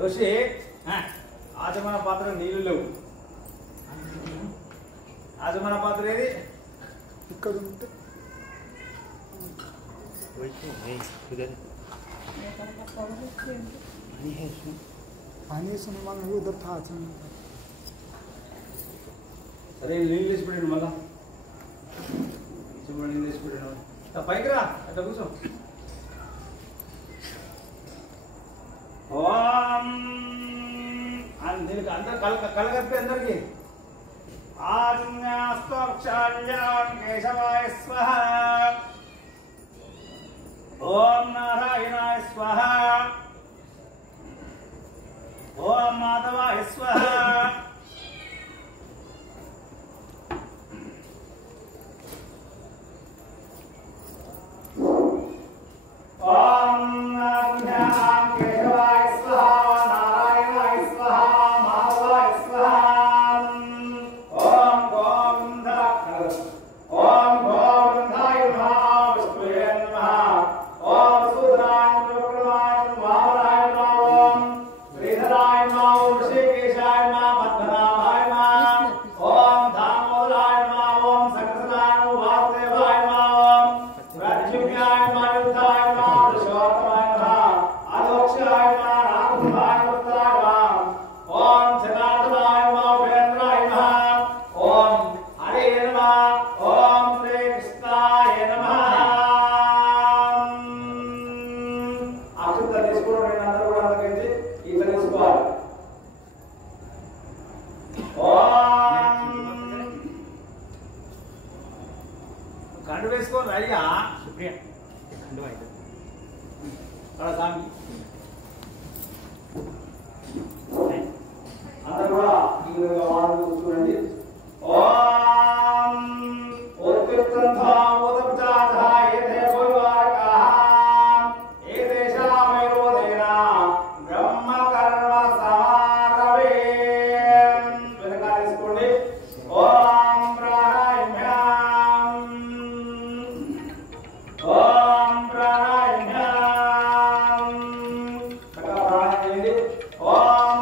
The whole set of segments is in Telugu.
जोशी आचमन पात्र नीళ్ళు లేవు आचमन पात्र ఏది ఇక్కడ ఉంటే वैसे नहीं उधर पानी सुन मन उधर था आचमन अरे नीళ్ళు వేసి పెట్టండి మళ్ళా చూడండి नीళ్ళు వేసి పెట్టండి పైకి రా అట్లా కూర్చో ओम अंदर कल करते अंदर की आज्ञास्तक्षाल्यां केशवाय स्वाहा ओम नारायणाय स्वाहा ओम माधवाय स्वाहा ओम नारायणाय केशवाय स्वाहा नारायणाय स्वाहा माधवाय स्वाहा ओम गोविंदाय नमः विष्णुवे नमः ओम सूर्याय नमः वामनाय नमः ओम श्रीधराय नमः ऋषिकेशाय नमः पद्मनाभाय नमः ओम दामोदराय नमः ओम सकसनाय नमः वासुदेवाय नमः ओम प्रद्युम्नाय नमः युद्धाय नमः ओम जनार्दनाय नमः वीरेंद्राय नमः ओम हरे नमः ओम श्री कृष्णाय नमः अक्षुत తీసుకోండి అందరూ కూడా అందుకేంటి ఇట్లా తీసుకోవాలి ఓం కండు వేసుకో రైగా సుప్రియ కండు అయితే అలా సామి अंदर కూడా ఈ విధంగా వాడుతూ చూడండి ఓం ఉత్తిష్టంతా ఉదపచాధా ఏతే భూవారకః ఏదేశామయోదేనా బ్రహ్మ కర్మ సమారవే వెనకాల తీసుకోండి ఓం ప్రాణాయామం ఓం ప్రాణాయామం సకల ప్రాణాయామం ఓం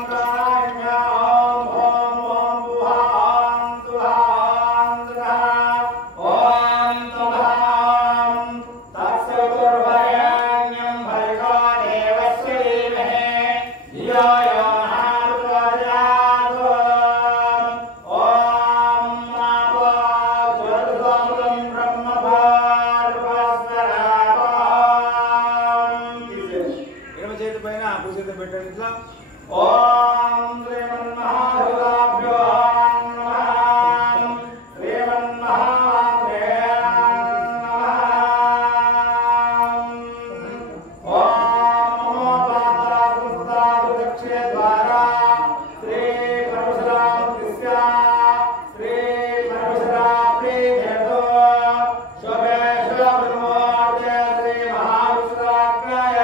ओम श्रीमन्महादेवाभ्यो नमः श्रीमन्महादेवाभ्यो नमः ओम नमो पादासुस्तादु दक्षे द्वारा श्री परमेश्वरामृतस्य श्री परमेश्वराप्रीत्यर्थो शोभे शोभनमूर्ते श्री महाविष्णुराज्ञाय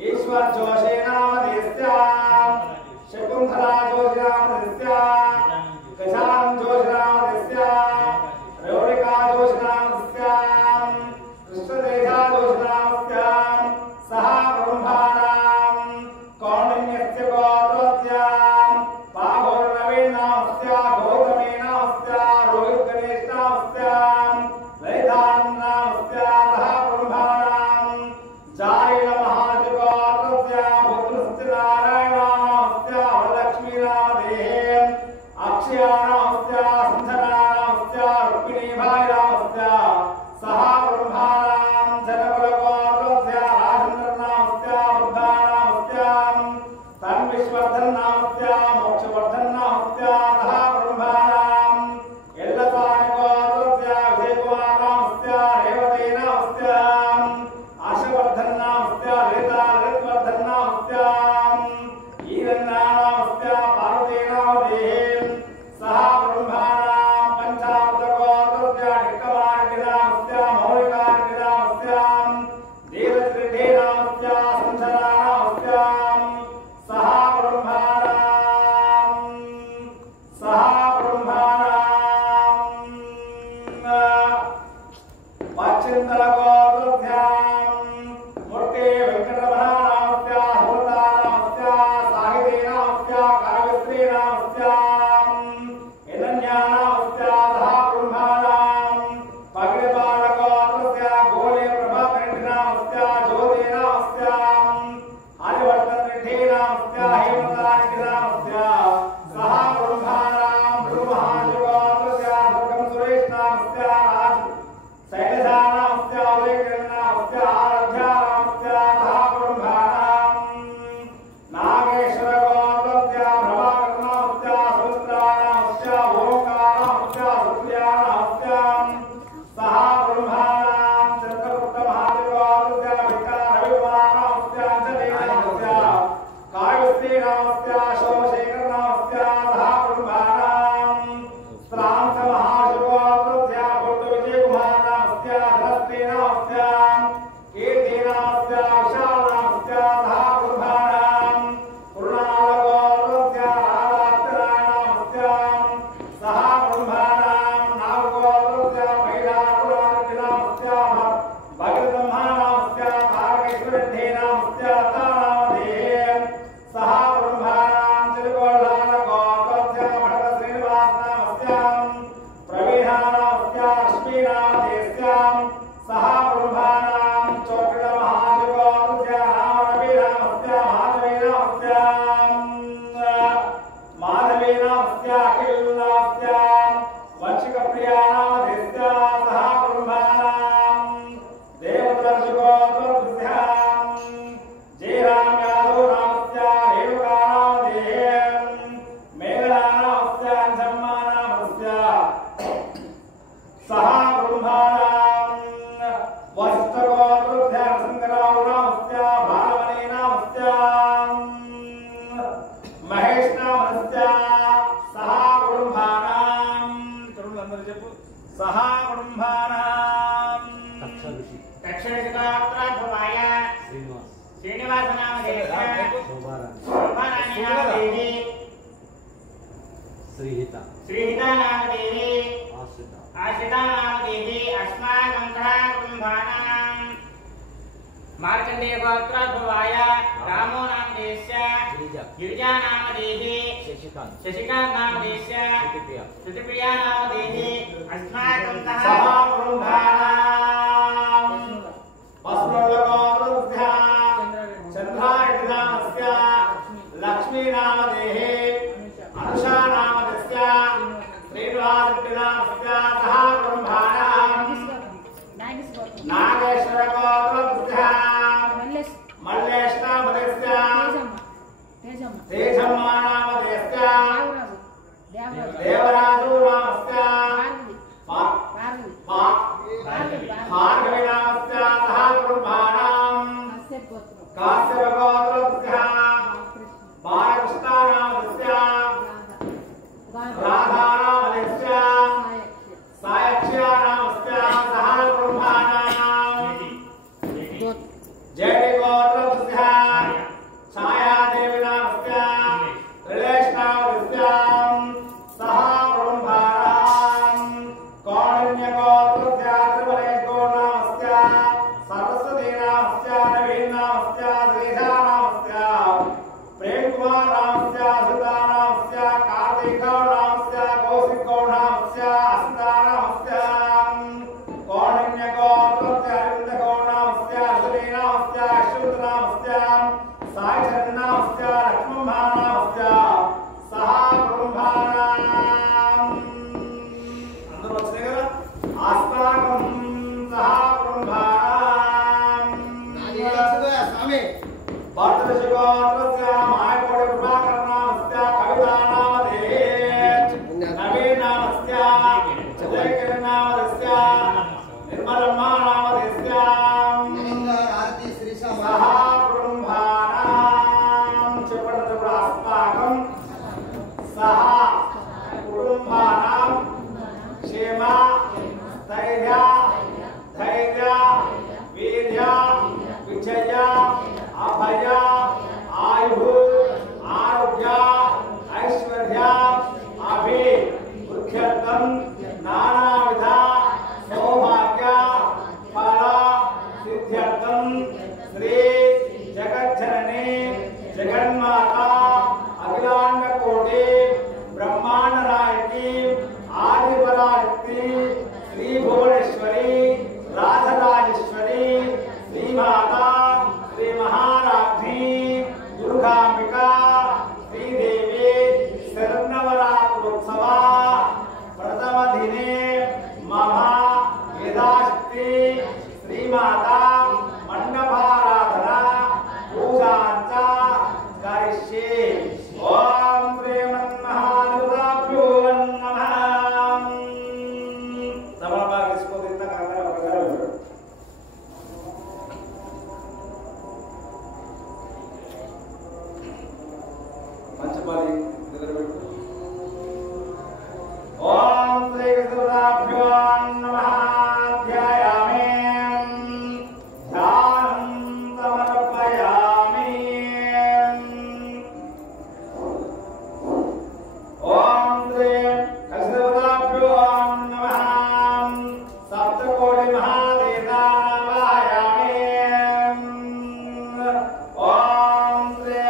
ईश्वर जोशी नाम मार्कंडेय गोत्राद्भवाय रामो नामधेयस्य गिरिजा नामधेयः शशिकांत नामधेयस्य श्रुतिप्रिया नामधेयः अस्माकं तः चंद्रायतनामस्य लक्ष्मी नामधेयः अनुषा नामधेयस्य श्रीनिवासनामस्य तः ब्रह्माणां नागेश्वर गोत्रस्य मल्लेश नामधेयस्य तेजम्मा नामधेयस्य देवराजु नामस्य भार्गवी नामस्य तः ब्रह्माणां काश्यप गोत्रस्य बालकृष्ण नामधेयस्य राधा नामधेयस्य सायक्ष्या नामस्य तः ब्रह्माणां जयति गोत्रस्य छायादेवी नामस्य त्रिलेश नामधेयस्य सः ब्रह्माणां कौण्डिन्य गोत्रस्य त्रिपुरेश नामस्य सरस्वती नामस्य नवीन नामस्य श्रीधा नामस्य प्रेम कुमार नामस्य सुधा नामस्य कार्तिक नामस्य कौशिक नामस्य अस्ता नामस्य कौण्डिन्य गोत्रस्य अरविंद नामस्य अर्जुनी नामस्य अश्वत नामस्य सायचर नामस्य लक्ष्मण नामस्य सः ब्रह्माणां अंदर వచ్చే కదా ఆస్తాకం సహ బ్రహ్మాణాం నాగేశ్వర స్వామి భద్రశ గోత్రస్య మాయకోడి ప్రభాకర నామस्य కవితా నామధేయः నవీన నామस्य జయకిర నామस्य నిర్మలమ్మ నామధేయस्य ఆరతి శ్రీ సహ బ్రహ్మాణాం చెప్పండి ఆస్తాకం సహ బ్రహ్మాణాం క్షేమ స్థైర్య ధైర్య వీర్య విజయ అభయ ఆయు ఆరోగ్య ఐశ్వర్య అభివృద్ధ్యర్థం నానావిధ సౌభాగ్య ఫల సిద్ధ్యర్థం శ్రీ జగజ్జనని జగన్మాత అఖిలాండ కోటి బ్రహ్మాండ నాయకి ఆదిపరాశక్తి శ్రీ భువనేశ్వరి రాజరాజేశ్వరి శ్రీమాత శ్రీ మహారాజ్ఞి దుర్గాంబ చెప్పాలి ఓం శ్రీ కృష్ణాభ్యో నమః ధ్యాయామి ధ్యానం సమర్పయామి ఓం శ్రీ కృష్ణాభ్యో నమః సప్తకోటి మహాదేవానావాయామి ఓం శ్రీ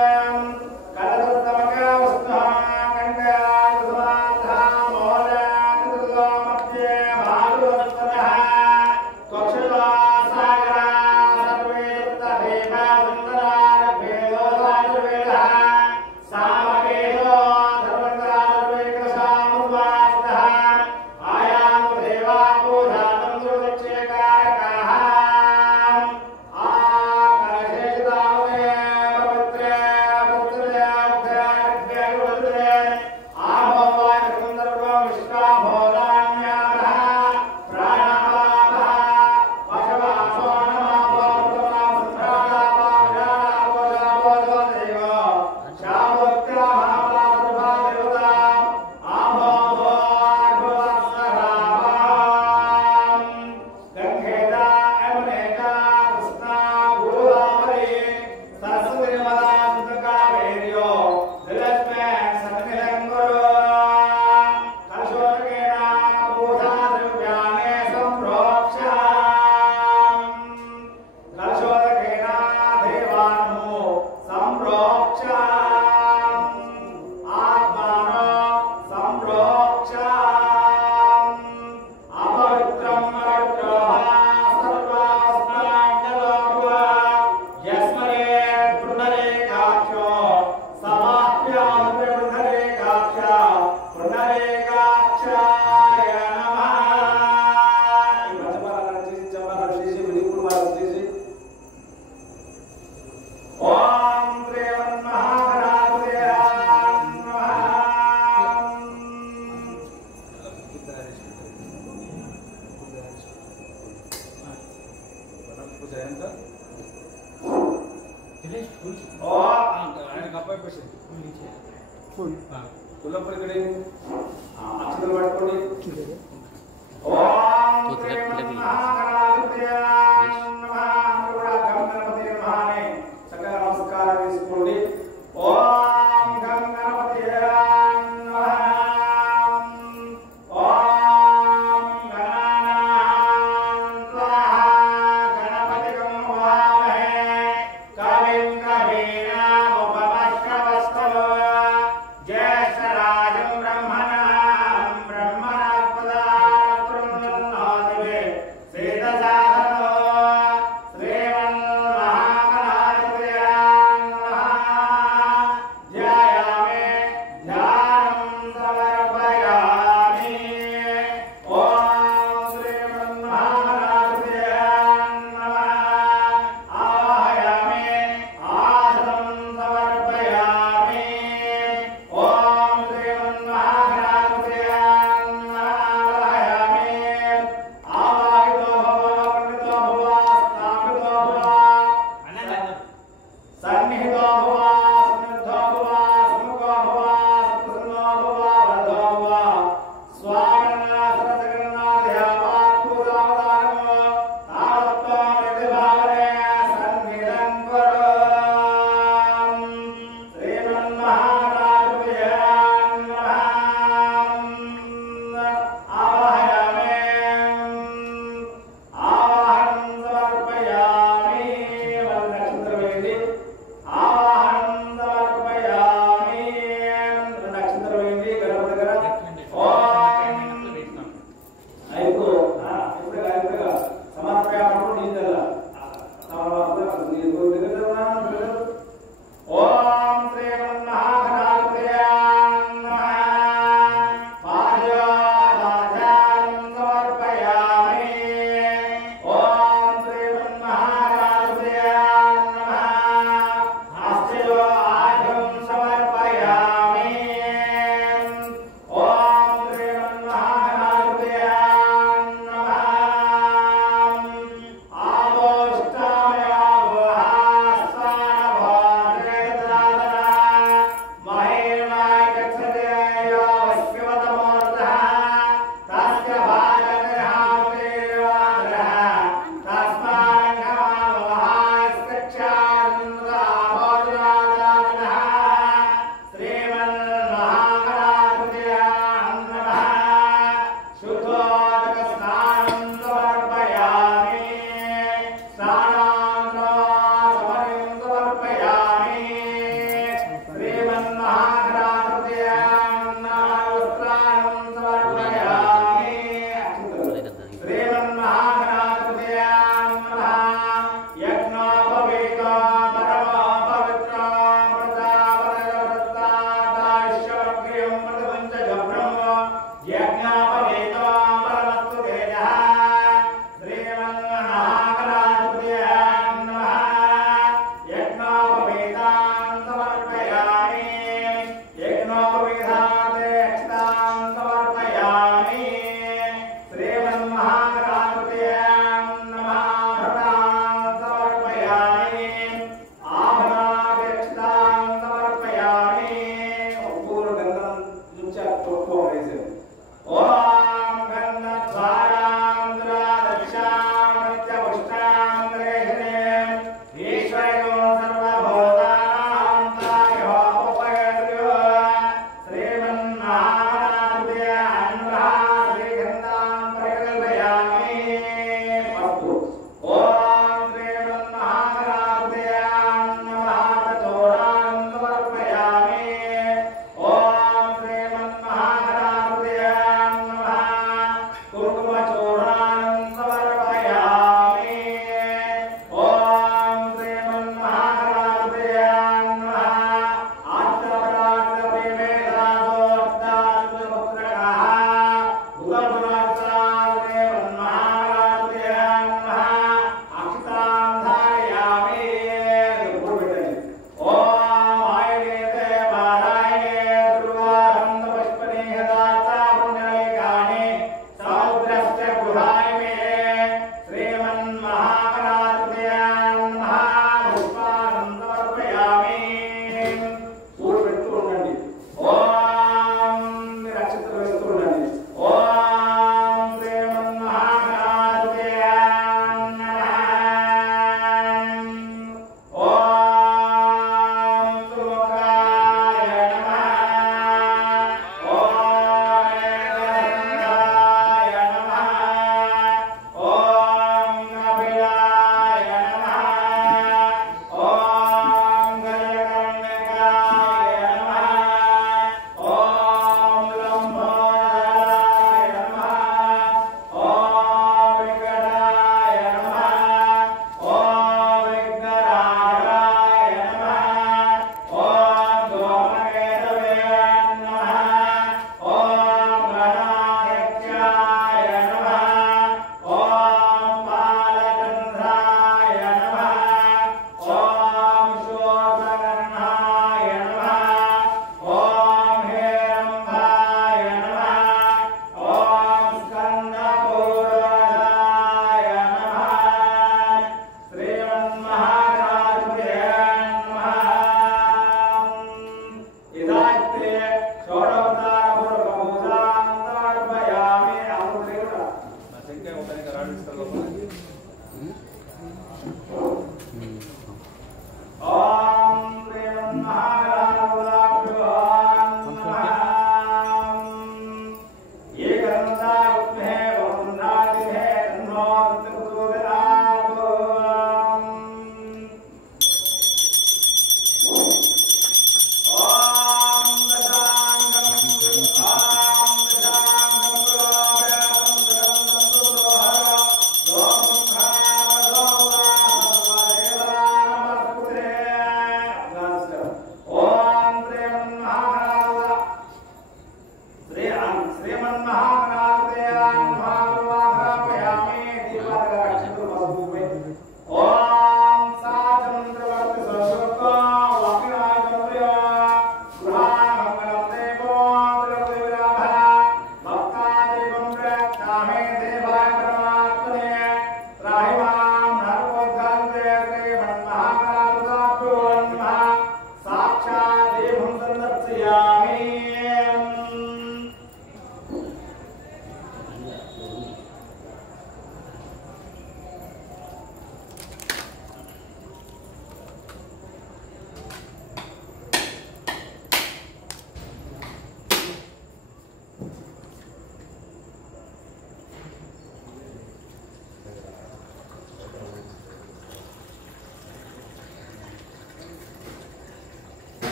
Vedasahano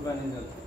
कुर्बानी जाता